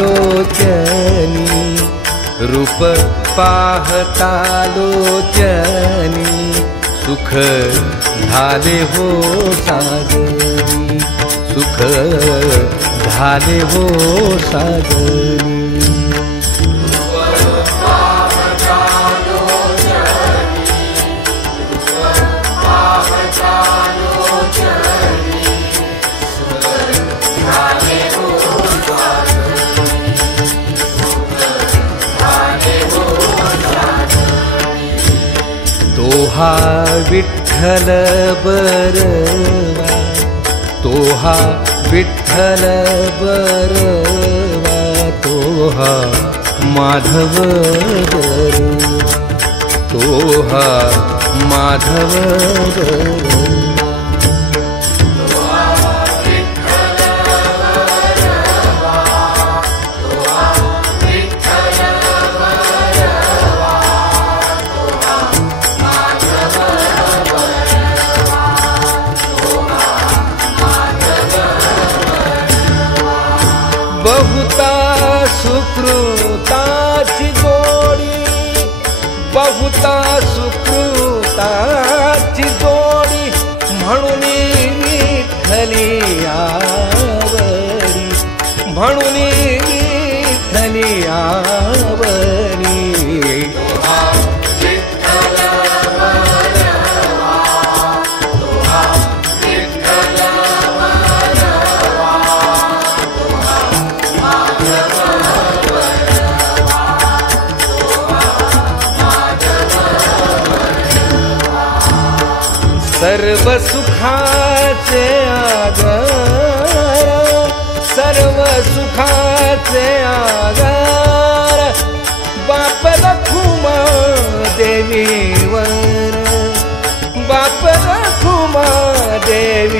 लोचनी, रूप पाहता लोचनी, सुख झाले हो सागरी, सुख झाले हो सागरी. तोहा विठ्ठल बरवा, तोहा विठ्ठल बरवा, तोहा माधव बरवा, तोहा माधव बरवा. बहुता सुकृताची जोडी, बहुता सुकृताची जोडी, म्हणून विठ्ठली आवरी, म्हणून विठ्ठली आवरी. सर्व सुखाचे आधार, सर्व सुखाचे आधार, बाप रखुमा देवीवर, बाप रखुमा देवी